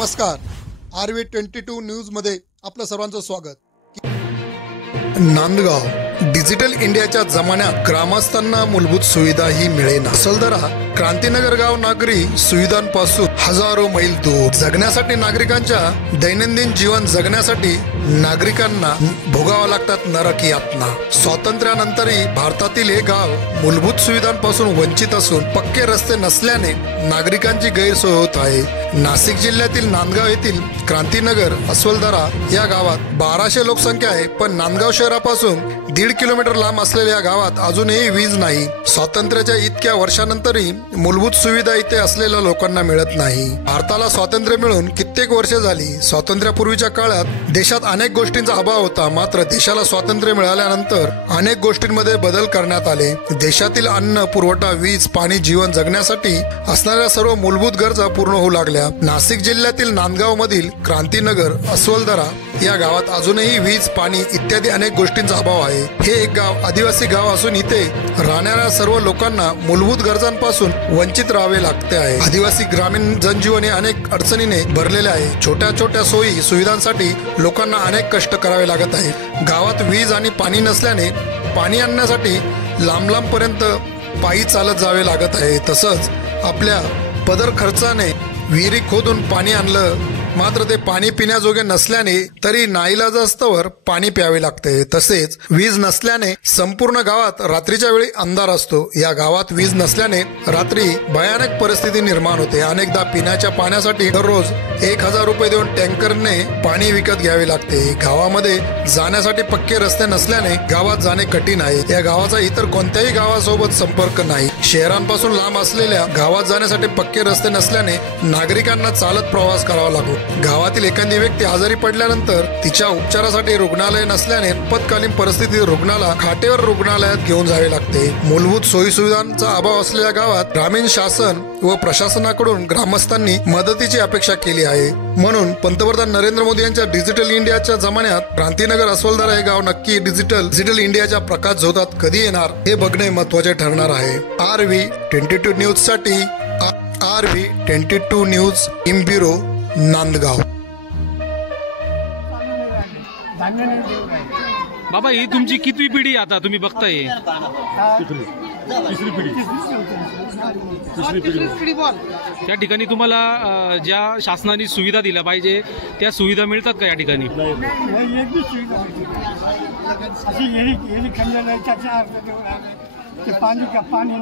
नमस्कार, RV22 न्यूजमध्ये आपलं सर्वांचं स्वागत। नांदगाव डिजिटल इंडियाच्या जमान्यात ग्रामस्थांना मूलभूत सुविधा ही मिळेना। असलदरा क्रांतीनगर गाव नागरी सुविधांपासून हजारो मैल दूर जगण्यासाठी नागरिकांच्या दैनंदिन जीवन जगण्यासाठी नागरिकांना भोगावं लागतात नरक यातना। स्वातंत्र्यानंतरही भारतातील हे गाव मूलभूत सुविधांपासून वंचित असून पक्के रस्ते नसल्याने नागरिकांची गैरसोय होत आहे। नाशिक जिल्ह्यातील नांदगाव येथील क्रांतीनगर अस्वलदरा या गावात 1200 लोकसंख्या आहे, पण नांदगाव शहरापासून 1.5 किलोमीटर लांब असलेल्या या गावात अजूनही वीज नाही। स्वातंत्र्याच्या इतक्या वर्षानंतरही मूलभूत सुविधा इथे असलेल्या लोकांना मिळत नाही। भारताला स्वातंत्र्य मिळून कित्येक वर्षे झाली। स्वातंत्र्यापूर्वीच्या काळात देशात अनेक गोष्टींचा अभाव होता, मात्र देशाला स्वातंत्र्य मिळाल्यानंतर अनेक गोष्टींमध्ये बदल करण्यात आले। देशातील अन्न पुरवठा, वीज, पाणी, जीवन जगण्यासाठी असणाऱ्या सर्व मूलभूत गरजा पूर्ण होऊ लागल्या। नाशिक जिल्ह्यातील नांदगाव मधील क्रांतीनगर अस्वलदरा या गावात अजूनही वीज, पाणी इत्यादी अनेक गोष्टींचा अभाव आहे। हे एक गाव आदिवासी गाव असून इथे राहणाऱ्या सर्व लोकांना मूलभूत गरजांपासून वंचित राहावे लागते आहे। आदिवासी ग्रामीण जनजीवन हे अनेक अडचणीने भरलेले आहे। छोट्या छोट्या सोयी सुविधांसाठी लोकांना अनेक कष्ट करावे लागत आहे। गावात वीज आणि पाणी नसल्याने पाणी आणण्यासाठी लांब लांब पर्यंत पायी चालत जावे लागत आहे। तसंच आपल्या पदर खर्चाने विहिरी खोदून पाणी आणलं, मात्र ते पाणी पिण्याजोगे नसल्याने तरी नाईलाजास्तवर पाणी प्यावे लागते। तसेच वीज नसल्याने संपूर्ण गावात रात्रीच्या वेळी अंधार असतो। या गावात वीज नसल्याने रात्री भयानक परिस्थिती निर्माण होते। अनेकदा पिण्याच्या पाण्यासाठी दररोज 1000 रुपये देऊन टँकरने पाणी विकत घ्यावे लागते। गावामध्ये जाण्यासाठी पक्के रस्ते नसल्याने गावात जाणे कठीण आहे। या गावाचा इतर कोणत्याही गावासोबत संपर्क नाही। शहरांपासून लांब असलेल्या गावात जाण्यासाठी पक्के रस्ते नसल्याने नागरिकांना चालत प्रवास करावा लागतो। गावातील एखादी व्यक्ती आजारी पडल्यानंतर तिच्या उपचारासाठी रुग्णालय नसल्याने आपत्कालीन परिस्थितीत रुग्णाला खाटेवर रुग्णालयात घेऊन जावे लागते। मूलभूत सोयी सुविधांचा अभाव असलेल्या गावात ग्रामीण शासन व प्रशासनाकडून ग्रामस्थांनी मदतीची अपेक्षा केली आहे। म्हणून पंतप्रधान नरेंद्र मोदी यांच्या डिजिटल इंडियाच्या जमान्यात क्रांतीनगर अस्वलदरा हे गाव नक्की डिजिटल इंडियाच्या प्रकाश झोतात कधी येणार हे बघणे महत्त्वाचे ठरणार आहे। RV22 न्यूज साठी RV22 news team bureau Nandgaon. बाबा, ही तुमची कितवी पिढी आता तुम्ही बघताय? तिसरी पिढी। त्या ठिकाणी तुम्हाला ज्या शासनाने सुविधा दिल्या पाहिजे त्या सुविधा मिळतात का या ठिकाणी? पाणी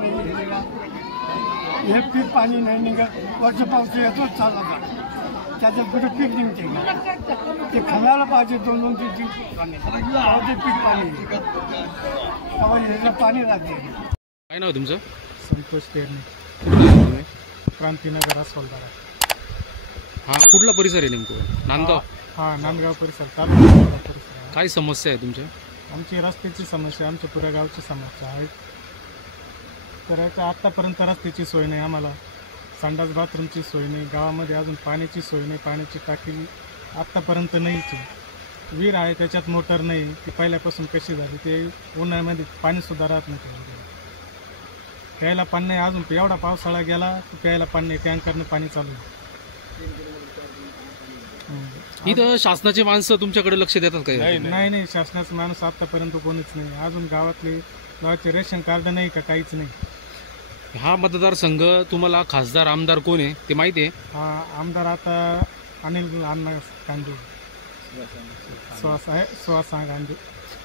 हे पीक पाणी नाही निघत, वर्ष पाऊस येतोच चालला, त्याच्यात कुठे पीक निघते ते खायला पाहिजे। 2-2, 3-3 पीक पाणी पाणी लागते। काय नाव तुमचं? संतोष केरणे, क्रांतीनगर अस्वलदरा। हा, कुठला परिसर आहे नेमकं? नांदगाव? हा, नांदगाव परिसर, तालुका परिसर। काय समस्या आहे तुमच्या? आमची रस्त्याची समस्या, आमच्या पुऱ्या गावची समस्या आहे। तर आत्तापर्यंत रस्त्याची सोय नाही, आम्हाला संडास बाथरूमची सोय नाही, गावामध्ये अजून पाण्याची सोय नाही, पाण्याची टाकी आत्तापर्यंत नाहीच आहे। विहीर आहे, त्याच्यात मोटर नाही, ती पहिल्यापासून कशी झाली, ते उन्हाळ्यामध्ये पाणीसुद्धा राहत नाही, प्यायला पाणी नाही। अजून एवढा पावसाळा गेला की प्यायला पाणी नाही, टँकरने पाणी चालू आहे। इथं शासनाची माणसं तुमच्याकडे लक्ष देतात का? नाही, शासनाचं माणूस आत्तापर्यंत कोणीच नाही। अजून गावाचे रेशन कार्ड नाही का, काहीच नाही। हा मतदारसंघ तुम्हाला खासदार आमदार कोण आहे ते माहिती आहे? हा, आमदार आता अनिल अण्णा गांधी, सुहास गांधी।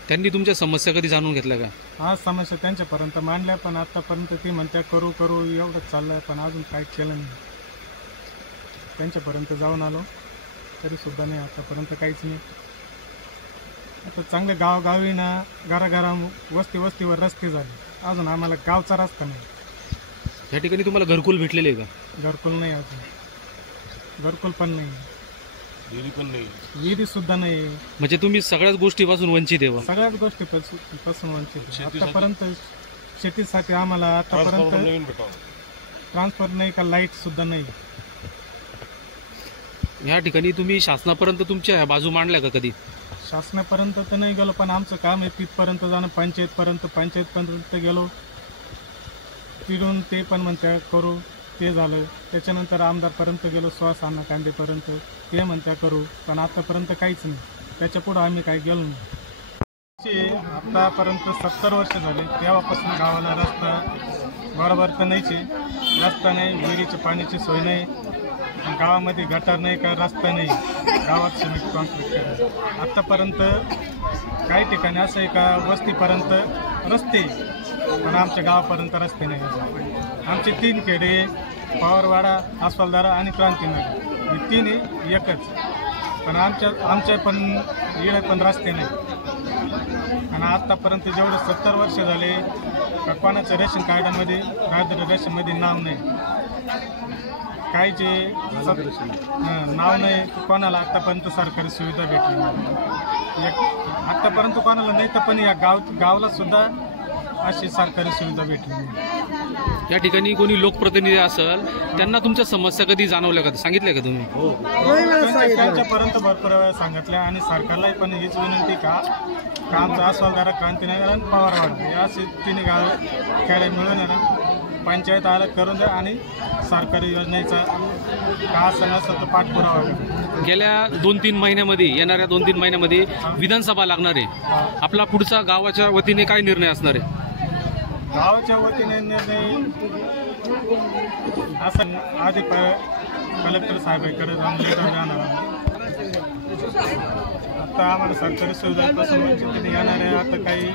त्यांनी तुमच्या समस्या कधी जाणून घेतल्या का? हा, समस्या त्यांच्यापर्यंत मांडल्या, पण आतापर्यंत ते म्हणत्या करू एवढंच चाललंय, पण अजून काही केलं नाही। त्यांच्यापर्यंत जाऊन आलो तरी सुद्धा नाही, आतापर्यंत काहीच नाही। आता चांगले गावगावी ना, घराघरा वस्तीवर रस्ते झाले, अजून आम्हाला गावचा रस्ता नाही। या ठिकाणी तुम्हाला घरकुल भेटलेले आहे का? घरकुल नाही, अजून घरकुल पण नाही, विहिरी सुद्धा नाही। म्हणजे तुम्ही सगळ्याच गोष्टीपासून वंचित आहे? सगळ्याच गोष्टीपासून वंचित। आतापर्यंत शेतीसाठी आम्हाला आतापर्यंत ट्रान्सफर नाही का, लाईट सुद्धा नाही। या ठिकाणी तुम्ही शासनापर्यंत तुमच्या बाजू मांडल्या का कधी? शासनापर्यंत तर नाही गेलो, पण आमचं काम आहे तिथपर्यंत जाणं, पंचायतपर्यंत गेलो, तिथून ते पण म्हणतात करू, ते झालं. त्याच्यानंतर आमदारपर्यंत गेलो, सुहास अण्णा कांदेपर्यंत, ते म्हणत्या करू, पण आतापर्यंत काहीच नाही. त्याच्या पुढं आम्ही काही गेलो नाही. आतापर्यंत 70 वर्ष झाले, तेव्हापासून गावाला रस्ता बरोबर तर नाहीच आहे. रस्ता नाही, विहिरीची पाण्याची सोय नाही, गावामध्ये गटार नाही, काय रस्ता नाही, गावात सिमेंट कॉन्क्रीट करायचं. आत्तापर्यंत काही ठिकाणी असं आहे का वस्तीपर्यंत रस्ते, पण आमच्या गावापर्यंत रस्ते नाही. आमचे 3 खेडे, पवारवाडा, अस्वलदारा आणि क्रांतीनगर, हे 3 एकच, पण आमच्या पण इकडे पण रस्ते नाही. आणि आत्तापर्यंत जेवढे 70 वर्ष झाले का कोणाचं रेशन कार्डामध्ये, राजधानी रेशनमध्ये नाव नाही, काहीचे नाव नाही, कोणाला आत्तापर्यंत सरकारी सुविधा भेटली नाही. आत्तापर्यंत कोणाला नाही, तर पण या गावाला सुद्धा अशी सरकारी सुविधा भेटली नाही. या ठिकाणी कोणी लोकप्रतिनिधी असेल त्यांना तुमच्या समस्या कधी जाणवल्या का, सांगितल्या का तुम्ही? त्यांच्यापर्यंत भरपूर वेळा सांगितल्या आणि सरकारलाही पण हीच विनंती का आमचा अस्वलदारा, क्रांतीनगर आणि पवारवाडा या असे 3 गाव खेडे मिळून आहे ना पंचायत अलग करून द्या आणि सरकारी योजनेचा का असं नसतं तर पाठपुरावा करा. गेल्या 2-3 महिन्यामध्ये, येणाऱ्या 2-3 महिन्यामध्ये विधानसभा लागणार आहे. आपला पुढचा गावाच्या वतीने काय निर्णय असणार आहे? गावाच्या वतीने निर्णय असं आधी कलेक्टर साहेबांकडे जाऊन लेटर जाणार. आता आम्हाला सरकारी सुविधांपासून वंचित येणार आहे. आता काही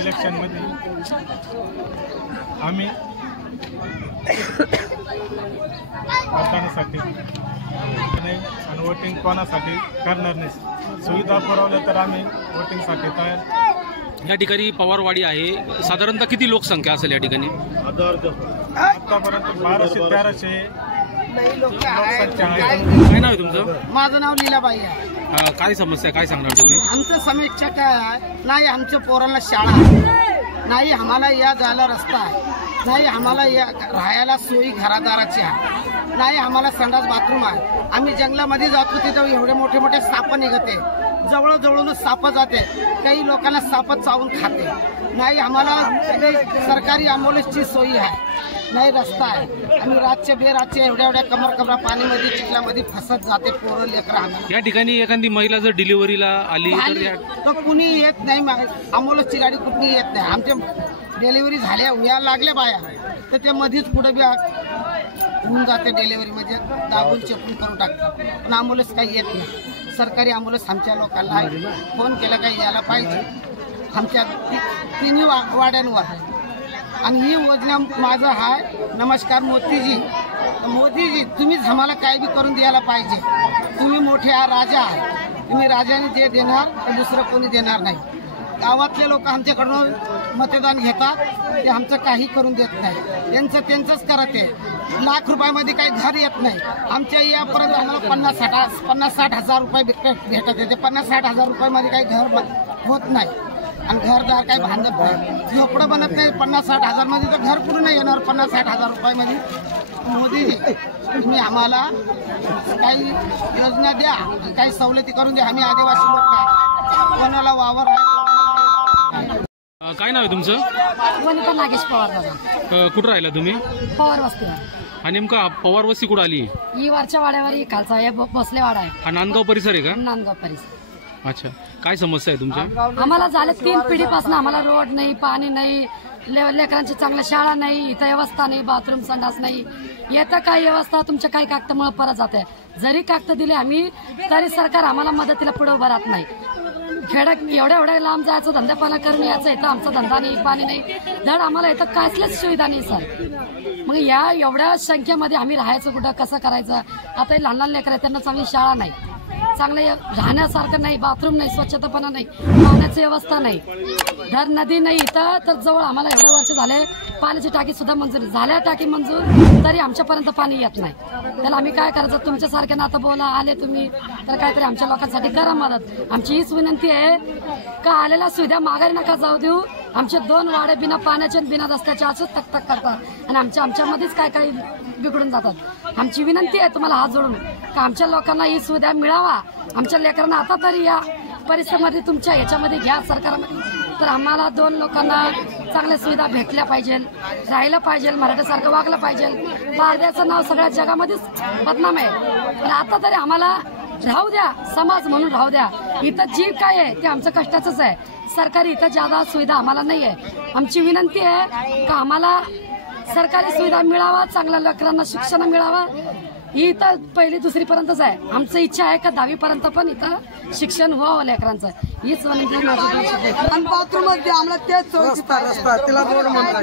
इलेक्शनमध्ये आम्ही मतदानासाठी नाही आणि वोटिंग कोणासाठी करणार नाही. सुविधा पुरवल्या तर आम्ही वोटिंगसाठी तयार. या ठिकाणी पवारवाडी आहे, साधारणतः किती लोकसंख्या असेल या ठिकाणी? आतापर्यंत 1200-1300 लोकसंख्या आहे. काय नाव आहे तुमचं? माझं नाव लीलाबाई आहे. काय समस्या, काय सांगणार तुम्ही? आमचं समस्या काय आहे, नाही आमच्या पोरांना शाळा आहे, नाही आम्हाला या जायला रस्ता आहे, नाही आम्हाला या राहायला सोयी घरादाराची आहे, नाही आम्हाला संडास बाथरूम आहे. आम्ही जंगलामध्ये जातो तिथं एवढे मोठे मोठे साप निघते, जवळजवळूनच साप जाते, काही लोकांना साप चावून खाते. नाही आम्हाला सरकारी ॲम्ब्युलन्सची सोयी आहे, नाही रस्ता आहे. आम्ही रातचे बेरातचे एवढ्या कमर पाणीमध्ये चिखलामध्ये फसत जाते पोरं लेकरं. आम्हाला या ठिकाणी एखादी महिला जर डिलिव्हरीला आली तर कुणी येत नाही, ॲम्ब्युलन्सची गाडी कुठली येत नाही. आमच्या डिलिव्हरी झाल्या या लागल्या बाया तर ते मध्येच पुढे बी होऊन जाते, डिलिव्हरीमध्ये दाबून चेपून करून टाकतात, पण ॲम्ब्युलन्स काही येत नाही. सरकारी ॲम्ब्युलन्स आमच्या लोकांना फोन केला काही यायला पाहिजे आमच्या 3 वाड्यांवर. आणि ही योजना माझं आहे. नमस्कार मोदीजी, तुम्हीच आम्हाला काय बी करून द्यायला पाहिजे. तुम्ही मोठे राजा आहे, तुम्ही राजाने जे देणार ते दुसरं कोणी देणार नाही. गावातले लोक आमच्याकडून मतदान घेतात, ते आमचं काही करून देत नाही, त्यांचंच करत आहे. लाख रुपयामध्ये काही घर येत नाही. आमच्या यापर्यंत आम्हाला 50-60 हजार रुपये भेटत येते. 50-60 हजार रुपयामध्ये काही घर होत नाही आणि घरदार काही बांधत नाही, झोपडं बनत नाही. 50-60 हजारमध्ये तर घर पूर्ण येणार. 50-60 हजार रुपयामध्ये मोदीजी तुम्ही आम्हाला काही योजना द्या, काही सवलती करून द्या. आम्ही आदिवासी लोक आहे, कोणाला वावर आहे. काय नाव आहे तुमचं? वनिता नागेश पवार दादा. कुठं राहिला तुम्ही? पवार वस्तीला. आणि नेमका पवार वस्ती कुठं आली? ही वरच्या वाड्यावर खालचा आहे, भोसले वाडा आहे. हा नांदगाव परिसर आहे का? नांदगाव परिसर. अच्छा, काय समस्या आहे तुमच्या? आम्हाला झाले 3 पिढीपासून आम्हाला रोड नाही, पाणी नाही, लेकरांची चांगल्या शाळा नाही, इथं व्यवस्था नाही, बाथरूम संडास नाही. येतं काही व्यवस्था तुमच्या काही कागदामुळे परत जाते. जरी कागद दिले आम्ही तरी सरकार आम्हाला मदतीला पुढे उभं राहत नाही. खेड्यात एवढ्या लांब जायचं, धंदेपाला करून यायचं, इथं आमचा धंदा नाही, पाणी नाही, धड आम्हाला इथं काहीच सुविधा नाही सर. मग या एवढ्या संख्येमध्ये आम्ही राहायचं कुठं, कसं करायचं? आता लहान लहान लेकरं आहेत, त्यांना चांगली शाळा नाही, चांगलं राहण्यासारखं नाही, बाथरूम नाही, स्वच्छतापणा नाही, पाण्याची व्यवस्था नाही, धर नदी नाही इथं. तर जवळ आम्हाला एवढे वर्ष झाले पाण्याची टाकी सुद्धा मंजूर झाल्या, टाकी मंजूर तरी आमच्यापर्यंत पाणी येत नाही. त्याला आम्ही काय करायचं? तुमच्यासारख्या आता बोला आले तुम्ही तर काहीतरी आमच्या लोकांसाठी करा मदत. आमची हीच विनंती आहे का आलेल्या सुविधा माघारी नका जाऊ देऊ. आमचे 2 वाडे बिना पाण्याचे बिना रस्त्याचे असंच तक करतात आणि आमच्यामध्येच काय बिघडून जातात. आमची विनंती आहे तुम्हाला हात जोडून का आमच्या लोकांना ही सुविधा मिळावा. आमच्या लेकरांना आता तरी या परिसरामध्ये तुमच्या ह्याच्यामध्ये घ्या सरकारमध्ये. तर आम्हाला 2 लोकांना चांगल्या सुविधा भेटल्या पाहिजे, राहिलं पाहिजे, मराठीसारखं वागलं पाहिजे. पारध्याचं नाव सगळ्या जगामध्येच बदनाम आहे. पण आता तरी आम्हाला राहू द्या, समाज म्हणून राहू द्या. इथं जी काय आहे ते आमचं कष्टाचंच आहे. सरकारी इथं ज्यादा सुविधा आम्हाला नाही आहे. आमची विनंती आहे का आम्हाला सरकारी सुविधा मिळावा, चांगल्या लेकरांना शिक्षण मिळावा. ही इथं 1ली 2री पर्यंतच आहे. आमचं इच्छा आहे का 10वी पर्यंत पण इथं शिक्षण व्हावं लेकरांचं. हीच विनंती माझी. आणि बाथरूम मध्ये आम्हाला तेच रस्ता तिला रोड म्हणतात.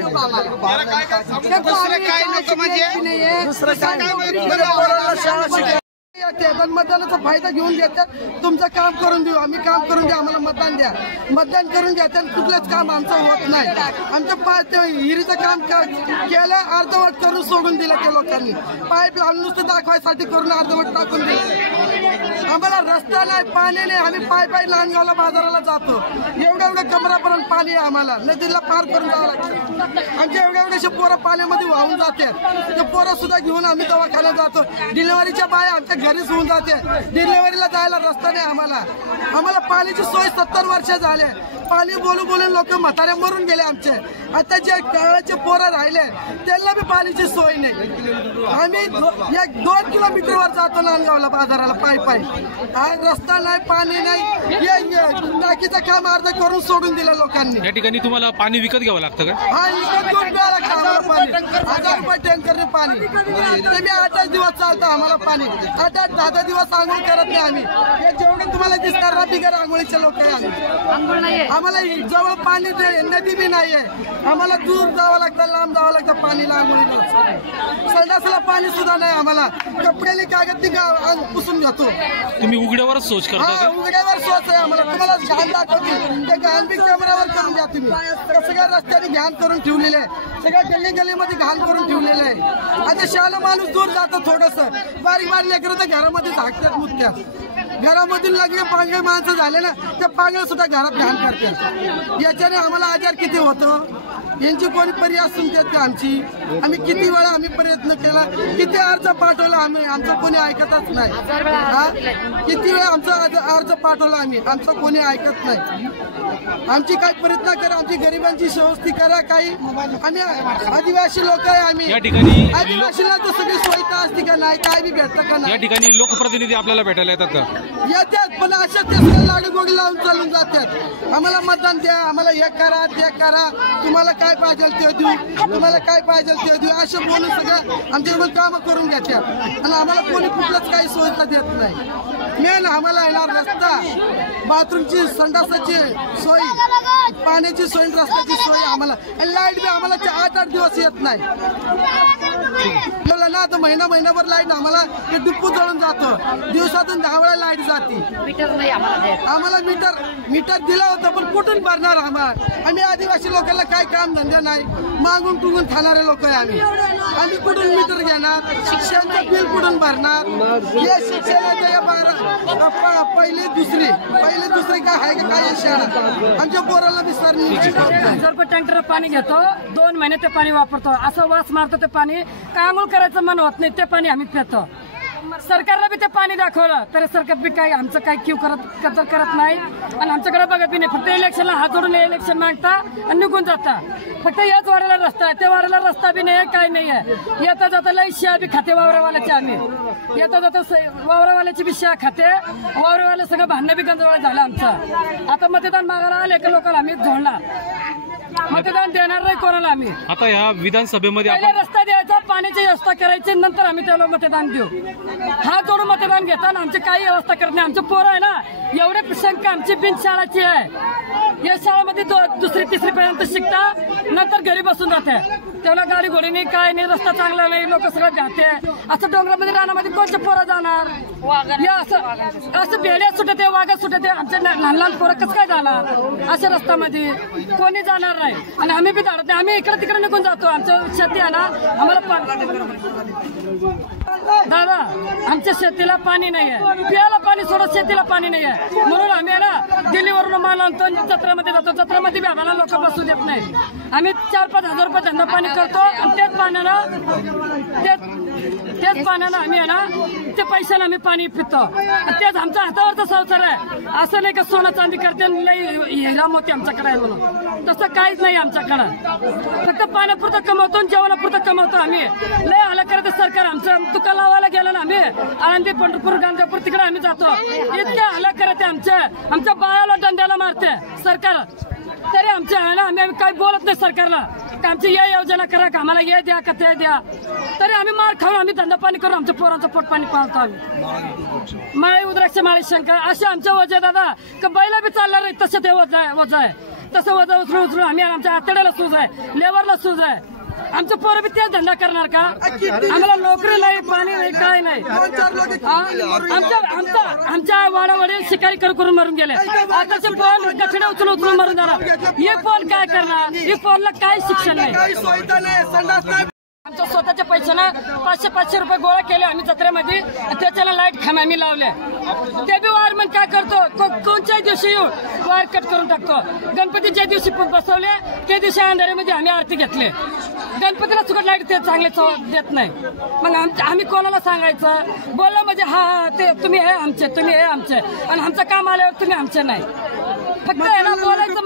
मतदानाचा फायदा घेऊन घेतात. तुमचं काम करून देऊ, आम्ही काम करून द्या, आम्हाला मतदान द्या. मतदान करून द्या, कुठलंच काम आमचं होत नाही. आमचं हिरीचं काम केलं, अर्धवट करून सोडून दिलं त्या लोकांनी. पाईप लावून नुसतं दाखवायसाठी करून अर्धवट टाकून दिलं. आम्हाला रस्ता नाही, पाणी नाही. आम्ही पायी नांदगावला बाजाराला जातो. एवढं कमरापर्यंत पाणी आहे. आम्हाला नदीला पार करून जावं लागतं. आमच्या एवढ्याशे पोरं पाण्यामध्ये वाहून जातात. ते पोरं सुद्धा घेऊन आम्ही दवाखान्यात जातो. डिलिव्हरीच्या बाया आमच्या घरीच होऊन जाते. डिलिव्हरीला जायला रस्ता नाही आम्हाला पाण्याची सोय 70 वर्ष झाले. पाणी बोलून लोक म्हाताऱ्या मरून गेले आमचे. आता जे गावाचे पोरं राहिले त्यांना बी पाण्याची सोय नाही. आम्ही 1-2 किलोमीटरवर जातो नांदगावला बाजाराला पायी. रस्ता नाही, पाणी नाही. टाकीचं काम अर्ध करून सोडून दिलं लोकांनी. या ठिकाणी तुम्हाला पाणी विकत घ्यावं लागतं का? हा, विकत घेऊन प्यायला लागतं आम्हाला पाणी. 1000 रुपये टँकरने पाणी. ते मी 8 दिवस चालतं आम्हाला पाणी. 8-10 दिवस आंघोळ करत नाही आम्ही. हे जेवढे तुम्हाला दिसणार ना बिगर आंघोळीचे लोक आहे आम्ही. आम्हाला जवळ पाणी नदी बी नाहीये. आम्हाला दूर जावं लागतं, लांब जावं लागतं पाणीला, आंघोळीला. संडासला पाणी सुद्धा नाही आम्हाला. कपड्याने कागद पुसून घेतो. तुम्ही उघड्यावरच शौच करता हा, का? उघड्यावर शौच आहे आम्हाला. तुम्हाला घाण दाखवते, ते घाण बी कॅमेरावर करून द्या तुम्ही. सगळ्या रस्त्याने घाण करून ठेवलेले आहे. सगळ्या गल्लीमध्ये घाण करून ठेवलेलं आहे. आता शाळा माणूस दूर जातो थोडंसं. बारीक लेकरं तर घरामध्ये झाकतात, मुततात. घरामधील लग्न पांगळे माणसं झाले ना, त्या पांगळे सुद्धा घरात घाण करतात. याच्याने आम्हाला आजार किती होतो. यांची कोणी पर्याय सुनतात का आमची? आम्ही किती वेळा प्रयत्न केला, किती अर्ज पाठवला आम्ही, आमचं कोणी ऐकतच नाही. किती वेळा आमचा अर्ज पाठवला आम्ही, आमचं कोणी ऐकत नाही. आमची काही प्रयत्न करा, आमची गरिबांची व्यवस्था करा. काही आम्ही आदिवासी लोक आहे. आम्ही या ठिकाणी आदिवासीला तर सगळी सोयता असते का नाही, काय बी भेटतं का या नाही. ठिकाणी लोकप्रतिनिधी आपल्याला भेटायला येतात का? येतात, पण अशा ते लाडू गोडी लावून चालून जातात. आम्हाला मतदान द्या, आम्हाला हे करा ते करा, तुम्हाला काय पाहिजे ते देऊ, तुम्हाला काय पाहिजे ते देऊ, असं बोलून सगळं आमच्याकडून कामं करून घेतात. आणि आम्हाला कोणी कुठलंच काही सोयता देत नाही. मेन आम्हाला येणार रस्ता, बाथरूमची, संडासाची सोय, पाण्याची सोय, रस्त्याची सोय आम्हाला. लाईट बी आम्हाला 8-8 दिवस येत नाही. ना आता महिनाभर लाईट आम्हाला डिप्पू जळून जातो. दिवसातून 10 वेळा लाईट जाते. आम्हाला मीटर दिलं होतं, पण कुठून भरणार आम्ही आदिवासी लोकांना काय काम धंदे नाही. मागून टुगून खाणारे लोक आहे आम्ही. आम्ही कुठून मीटर घेणार? शिक्षणाचं बिल कुठून भरणार? हे शिक्षणाच्या 1ली 2री काय आहे का काय शाळा? आमच्या पोराला विस्तार 1000 रुपये टँकर पाणी घेतो, 2 महिने ते पाणी वापरतो. असं वास मारतो ते पाणी. कामूळ करायचं मन होत नाही, ते पाणी आम्ही पितो. सरकारला बी ते पाणी दाखवलं तर सरकार बी काही आमचं काही क्यू करत नाही. आणि आमच्याकडे बघत बी नाही. फक्त इलेक्शनला हात जोडून इलेक्शन मागता आणि निघून जाता. फक्त याच वाड्याला रस्ता आहे, त्या वाड्याला रस्ता बी नाही, काय नाही आहे. येता जाता लई शिया बी खाते वावरावाल्याचे. आम्ही येता जाता वावरावाल्याची बी शिया खाते. वावरावाले सगळं भांडणं बी गंजवाळ झालं आमचं. आता मतदान मागायला आले का लोकांना आम्ही झोडणार. मतदान देणार नाही कोणाला आम्ही. आता ह्या विधानसभेमध्ये पहिले रस्ता द्यायचा, पाण्याची व्यवस्था करायची, नंतर आम्ही त्याला मतदान देऊ. हात जोडून मतदान घेताना आमची काही व्यवस्था करत नाही. आमचे पोरं आहे ना, एवढे संख्या आमची बिन शाळाची आहे. या शाळेमध्ये 2री 3री पर्यंत शिकता, नंतर घरी बसून जाते. त्याला गाडी घोडी नाही, काय नाही, रस्ता चांगला नाही, लोक सगळं जाते. असं डोंगरामध्ये रानामध्ये कोणते पोरं जाणार? असं बेड्या सुटते, वाघा सुटते. आमचे लहान पोरं कसं काय जाणार अशा रस्त्यामध्ये? कोणी जाणार नाही. आणि आम्ही बी धाडत नाही. आम्ही इकडे तिकडे निघून जातो. आमचं शेती आहे ना, आम्हाला दादा आमच्या शेतीला पाणी नाही आहे, पियाला पाणी सोडत शेतीला पाणी नाही आहे, म्हणून आम्ही आहे ना दिल्लीवरून माल आणतो, जत्रेमध्ये जातो, जत्रेमध्ये बी आम्हाला लोक बसू देत नाही. आम्ही 4-5 हजार रुपये धंदा पाणी करतो आणि तेच पाण्यानं आम्ही आहे ना ते पैशाने आम्ही पाणी पितो. तेच आमच्या हातावरचा संसार आहे. असं नाही का सोनं चांदी करते हिरा मोती आमच्याकडे आहे म्हणून, तसं काहीच नाही आमच्याकडं. फक्त पाण्यापुरतं कमवतो आणि जेवणापुरतं कमवतो आम्ही. लय आलं करत सरकार आमचं दुकान लावायला गेलं ना आम्ही आळंदी, पंढरपूर, गांजापूर तिकडे आम्ही जातो. इतक्या आला करत आमच्या बाळाला दंड्याला मारते सरकार. तरी आमच्या आहे ना आम्ही काही बोलत नाही सरकारला की आमची या योजना करा, का आम्हाला हे द्या का ते द्या. तरी आम्ही मार खाऊन आम्ही धंदा पाणी करून आमच्या पोरांचं पोट पाणी पाळतो आम्ही. माळी उद्राक्ष, माळी शंकर असे आमच्या वजा दादा का बैला बी चालणार नाही तसं ते वजा आहे. तसं वजा उचलून आम्ही आमच्या आतड्याला सूज आहे, लेबरला सूज आहे. आमचं पोरं बी तेच धंदा करणार का? आम्हाला नोकरी नाही, पाणी नाही, काय नाही. आमच्या वाडावडील शिकारी करून मरून गेले. आताचे फोन गठडे उचलून मरून जाणार. हे फोन काय करणार? हे फोनला काय शिक्षण नाही. आमच्या स्वतःच्या पैशानं 500-500 रुपये गोळा केले आम्ही जत्रेमध्ये. त्याच्याला लाईट खांब आम्ही लावले. ते बी वायरमॅन काय करतो, कोणत्याही दिवशी येऊन वायर कट करून टाकतो. गणपतीच्या दिवशी बसवले त्या दिवशी अंधाऱ्यामध्ये आम्ही आरती घेतली. गणपतीला सुद्धा लाईट ते चांगले देत नाही. मग आम्ही कोणाला सांगायचं? बोललं म्हणजे हा ते तुम्ही हे आमचे, तुम्ही हे आमचे, आणि आमचं काम आल्यावर तुम्ही आमचे नाही. फक्त आहे ना बोलायचं.